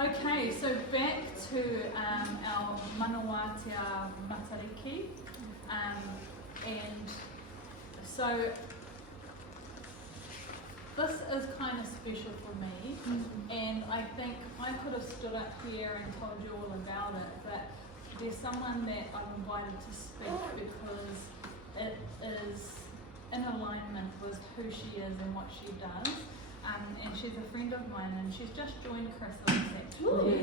Okay, so back to our Manawatia Matariki, and so this is kind of special for me, and I think I could have stood up here and told you all about it, but there's someone that I've invited to speak because it is in alignment with who she is and what she does. And she's a friend of mine, and she's just joined Chrysalis actually.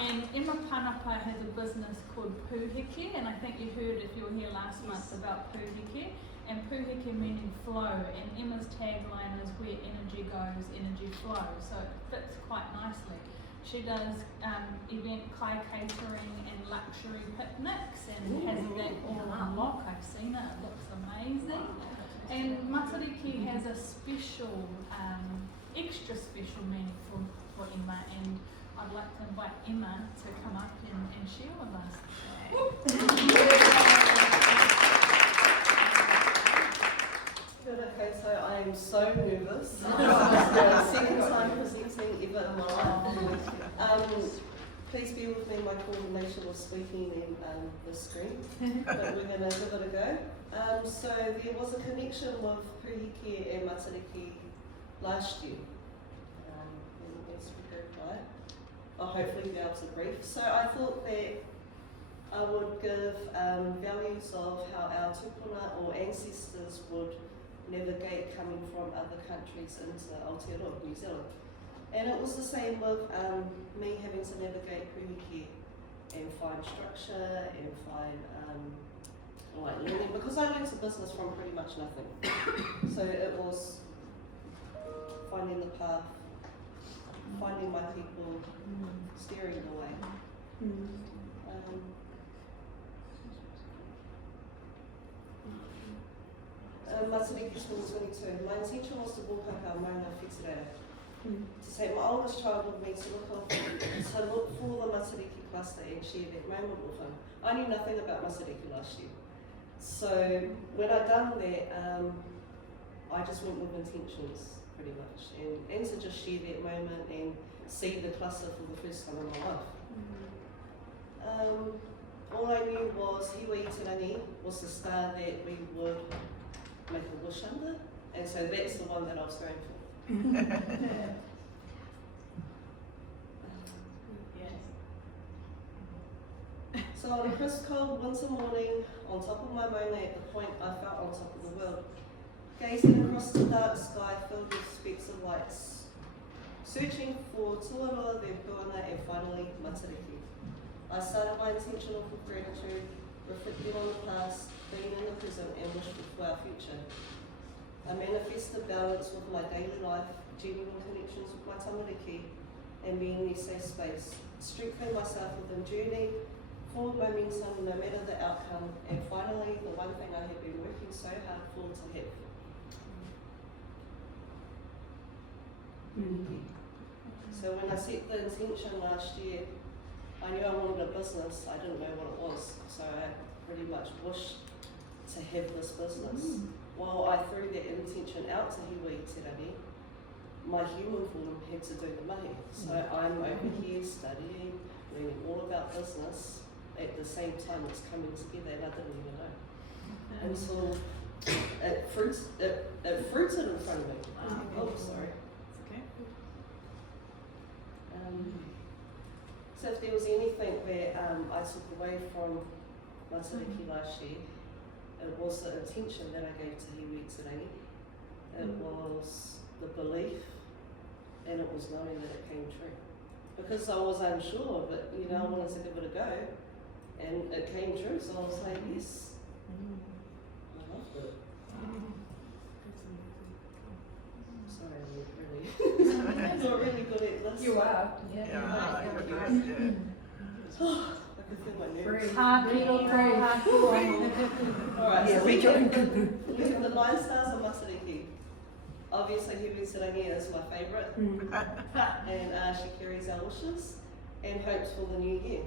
And Emma Panapa has a business called Pūheke, and I think you heard if you were here last month about Pūheke, and Pūheke meaning flow, and Emma's tagline is where energy goes, energy flows, so it fits quite nicely. She does event kai catering and luxury picnics and has that all on lock. I've seen it, it looks amazing. And Matariki has a special, extra special meaning for Emma, and I'd like to invite Emma to come up and share with us. Okay, so I am so nervous. It's the second time presenting ever in my life. Please bear with me, my coordination of speaking and the screen, but we're going to give it a go. So there was a connection with Pūheke and Matariki last year. I'll hopefully be able to brief. So I thought that I would give values of how our tupuna or ancestors would navigate coming from other countries into Aotearoa, New Zealand. And it was the same with me having to navigate Pūheke and find structure and find learning, because I learned a business from pretty much nothing. So it was finding the path, finding my people, steering the way. Matariki 2022. My intention was to walk up our mauna whitireira, to take my oldest child with me to look for the Matariki cluster and share that moment with him. I knew nothing about Matariki last year. So when I done that, I just went with intentions pretty much, and to just share that moment and see the cluster for the first time in my life. All I knew was Hiwa Itirangi was the star that we would make a wish under, and so that's the one that I was going for. So on a crisp cold winter morning, on top of my mauna at the point I felt on top of the world, gazing across the dark sky filled with specks of lights, searching for Tuaroa, their puana, and finally Matariki. I started my intention off with gratitude, reflecting on the past, being in the present, and wishing for our future. I manifested balance with my daily life, genuine connections with my tamariki, and being in their safe space, strengthening myself within journey, forward momentum no matter the outcome, and finally the one thing I have been working so hard for to have. So when I set the intention last year, I knew I wanted a business. I didn't know what it was, so I pretty much wished to have this business. While I threw that intention out to Hiwa Itirangi, my human form had to do the mahi. So I'm over here studying, learning all about business at the same time it's coming together, and I didn't even know until it fruited in front of me. Oh, sorry. Okay. So if there was anything that I took away from Matariki last year, it was the intention that I gave to Hiwa Itirangi. It was the belief, and it was knowing that it came true. Because I was unsure, but I wanted to give it a go, and it came true, so I was like, yes. I loved it. Sorry, I'm not really good at this. You are. I can feel my nerves. Alright, so we have the 9 stars of Matariki. Obviously, Hiwa Itirangi is my favourite, and she carries our wishes and hopes for the new year.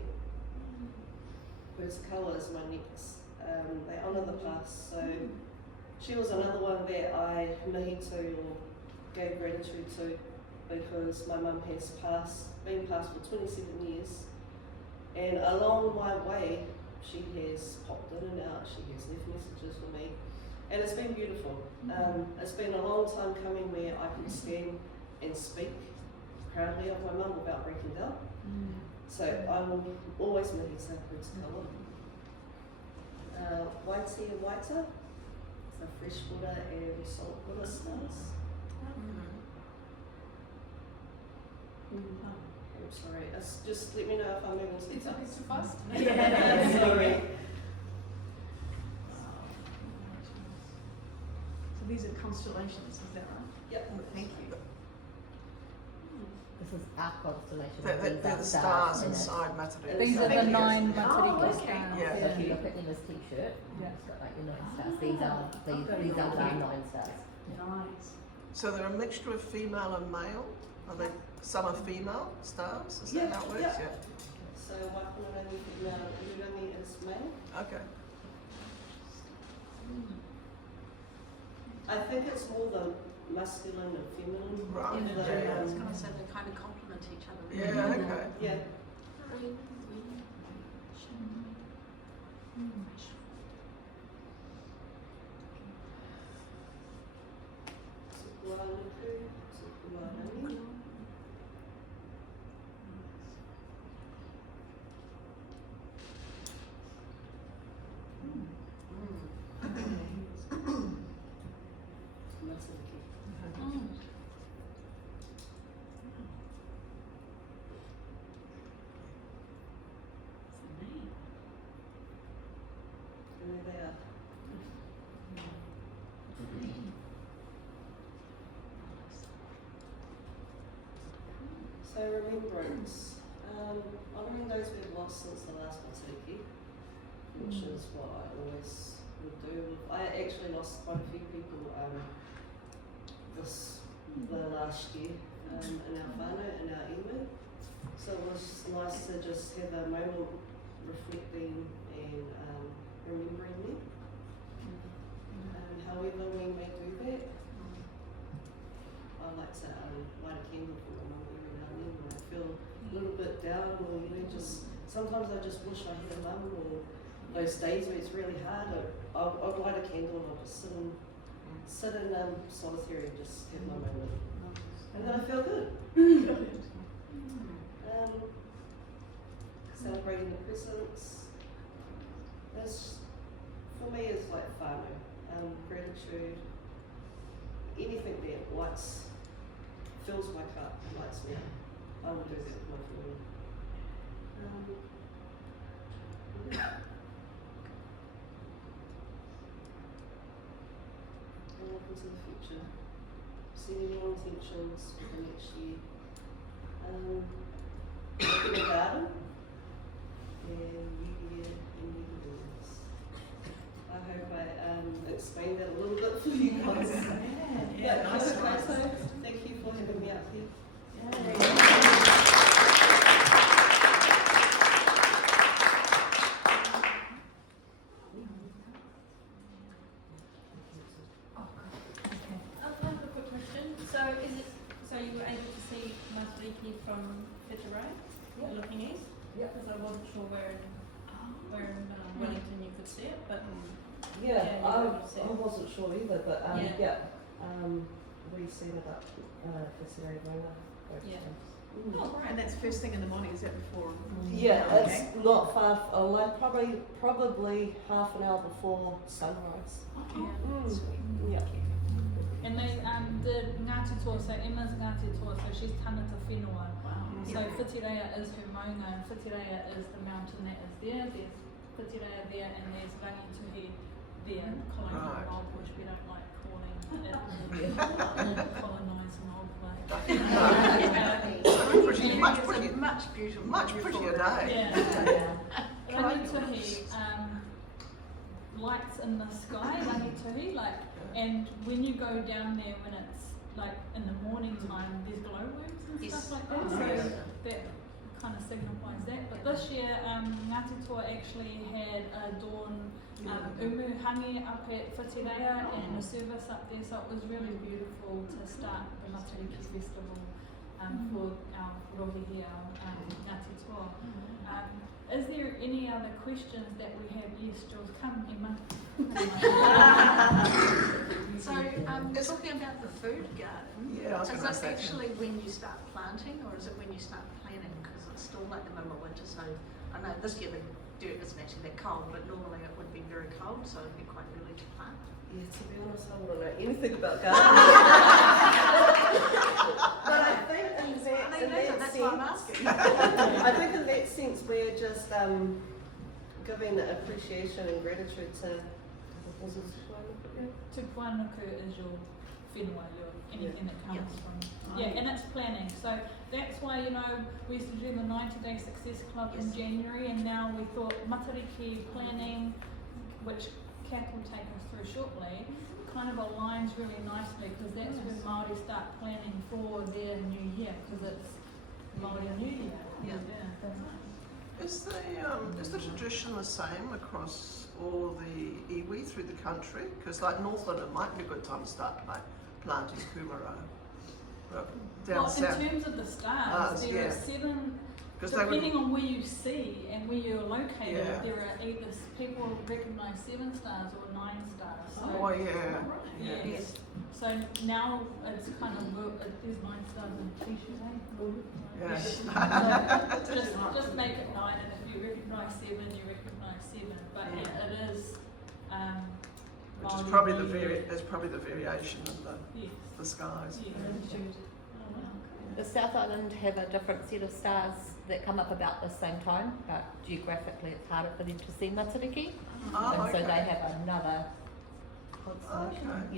Whose colour is my next. They honour the past, so she was another one that I mihi to or gave gratitude to because my mum has been passed for 27 years, and along my way she has popped in and out, she has left messages for me, and it's been beautiful. It's been a long time coming where I can stand and speak proudly of my mum without breaking down. So I will always mihi sa kūtikawa. Waiti and waita, so fresh water and salt water stars. I'm sorry, just let me know if I'm moving too It's fast. too fast. Yeah, sorry. So these are constellations, is that right? Yep. Oh, thank you. This is our constellation. They're the stars inside Matariki. These are the Thank you. 9 Matariki Oh, okay. stars. Yeah. So if you look at Emma's t-shirt, it's got like your 9 stars. These are our 9 stars. Nice. So they're a mixture of female and male? Are they, some are female stars? Is that Yeah, how it works? yeah. So Waikurangi female, Urangi is male. Okay. I think it's more the masculine and feminine. Right. in the, Yeah. I was going to say they kind of complement each other. Yeah, okay. yeah. Tupuanuku, Tupuarangi. Matariki. And there they are. So remembrance. Honouring those we've lost since the last Matariki, which is what I always would do. I actually lost quite a few people the last year in our whānau, in our iwi. So it was nice to just have a moment reflecting and remembering them. However we may do that, I like to light a candle for my mum every now and then when I feel a little bit down, or just sometimes I just wish I had a mum, or those days where it's really hard. I'll light a candle and I'll just sit in solitary and just have my moment, and then I feel good. Celebrating the presence. This for me is like whānau. Gratitude, anything that fills my cup, lights me up. I will do that for my family. And look into the future. Setting your intentions for the next year. Look in the garden. And new year and new years. I hope I explained that a little bit for you guys. Yeah, nice okay, one. so thank you for having me out here. I have a quick question. So you were able to see Matariki from Whetare, looking east? Yeah. Because I wasn't sure where in Wellington you could see it, but Yeah, Yeah, you I would see. wasn't sure either, but Yeah. we've seen it up for Sarah both Yeah. times. oh, And that's first thing in the morning, is that before? Yeah, Okay. it's not far, like probably half an hour before sunrise. Yeah. Sweet. Yeah. And they did Ngāti Toa, so Emma's Ngāti Toa, so she's Tanata Whenua. Wow. So Whitireia is her maunga, and Whitireia is the mountain that is there. There's Whitireia there, and there's Rangituhi there, colonial Right. mob, which we don't like calling it colonising mob. Like. Pretty, much It's a prettier, much beautiful, much prettier day. Yeah. Rangituhi, lights in the sky, Rangituhi, like, and when you go down there when it's like in the morning time, there's glowworms and Yes. stuff like that, Oh, so yes. that kind of signifies that. But this year, Ngāti Toa actually had a dawn umuhangi up at Whitireia and a service up there, so it was really beautiful to start the Matariki festival for our rohi here, Ngāti Toa. Is there any other questions that we have? Yes, Jules, come, Emma. So, talking about the food garden, Yeah, I was is going to that ask that. actually when you start planting, or is it when you start planting? Because it's still like the middle of winter, so I know this year the dirt isn't actually that cold, but normally it would be very cold, so it'd be quite early to plant. Yeah, to be honest, I wouldn't know anything about gardening. But I think in that That's sense, why I'm asking. I think in that sense we're just giving appreciation and gratitude to Te Puanuku is your whenua, anything that comes from. Yeah, and it's planning. So that's why, we used to do the 90-day success club in January, and now we thought Matariki planning, which Kat will take us through shortly, kind of aligns really nicely, because that's when Māori start planning for their new year, because it's Māori New Year. Yeah. Is the tradition the same across all the iwi through the country? Because like Northland, it might be a good time to start planting kumara. But down south, in terms of the stars, there are 7. Depending on where you see and where you're located, there are either people recognise 7 stars or 9 stars. So, yes. So now it's kind of there's 9 stars in t-shirts, Yes. So just make it 9, and if you recognise 7, you recognise 7. But yeah, it is. Which is probably the variation in the skies. Yeah. The South Island have a different set of stars that come up about the same time, but geographically it's harder for them to see Matariki. And so they have another constellation,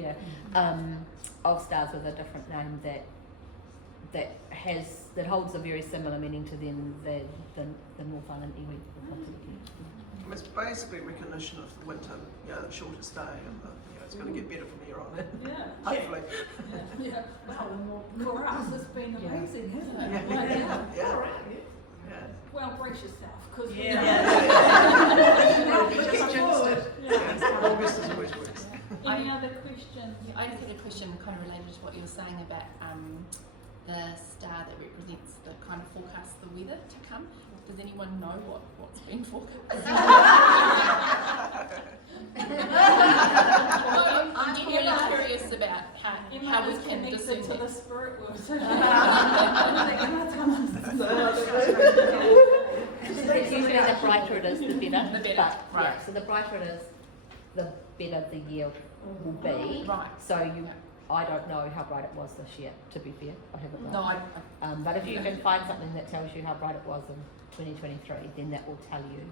of stars with a different name that holds a very similar meaning to them the North Island iwi of Matariki. It's basically recognition of the winter, the shortest day, and it's going to get better from here on in. Yeah. Hopefully. Yeah. Well, for us it's been amazing, hasn't it? Yeah. Well, brace yourself, because August is always worse. Any other questions? Yeah, I just had a question kind of related to what you were saying about the star that represents the kind of forecast the weather to come. Does anyone know what's been forecast? I'm genuinely curious about how we can discern to the spirit world. It's usually the brighter it is, the better. The better, But, right. so the brighter it is, the better the year will be. Right. So I don't know how bright it was this year, to be fair. I haven't No, looked. But if you can find something that tells you how bright it was in 2023, then that will tell you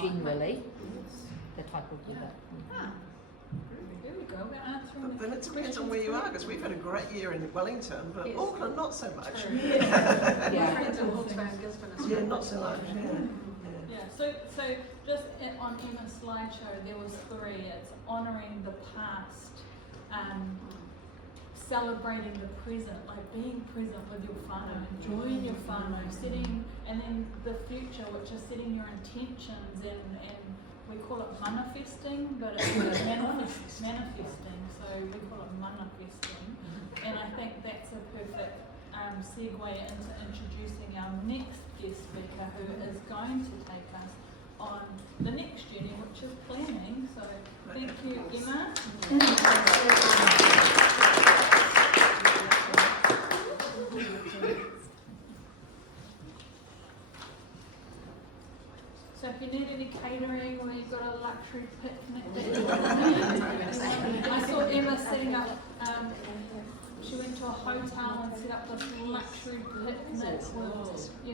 generally the type of weather. There we go, we're answering But then it depends on where you are, because we've had a great year in Wellington, but Auckland not so much. Yeah. Friends in Hawke's Bay and Gisborne as well. Yeah, not so much. Yeah, so just on Emma's slideshow, there was 3. It's honouring the past, celebrating the present, like being present with your whānau, enjoying your whānau, and then the future, which is setting your intentions, and we call it manifesting, but it's manifesting, so we call it manifesting. And I think that's a perfect segue into introducing our next guest speaker, who is going to take us on the next journey, which is planning. So thank you, Emma. So if you need any catering, or you've got a luxury picnic, I saw Emma setting up. She went to a hotel and set up this luxury picnic with, the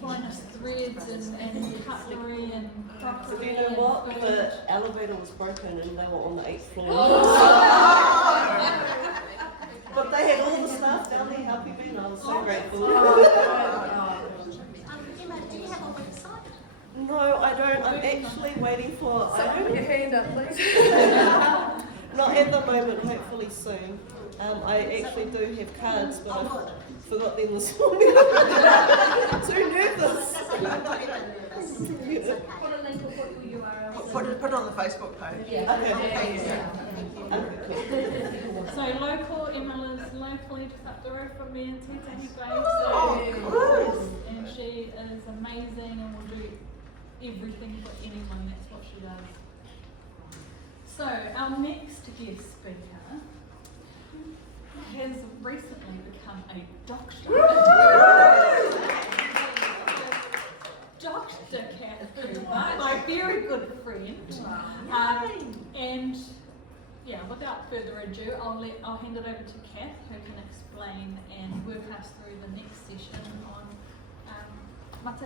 finest threads and cutlery and crockery. So you know what? and The elevator was broken and they were on the 8th floor. But they had all the stuff down there helping me, and I was so grateful. Emma, do you have a website? No, I don't. I'm actually waiting for. Put your hand up, please. Not at the moment. Hopefully soon. I actually do have cards, but I forgot them this morning. Too nervous. Put a link of what your URL. Put it on the Facebook page. Yeah. Okay. So Emma Liz locally just up the road from me in Tētahi Bay. Oh, And she is amazing and will do everything for anyone. That's what she does. So our next guest speaker has recently become a doctor. Dr. Catherine, my very good friend. And yeah, without further ado, I'll hand it over to Kath, who can explain and work us through the next session on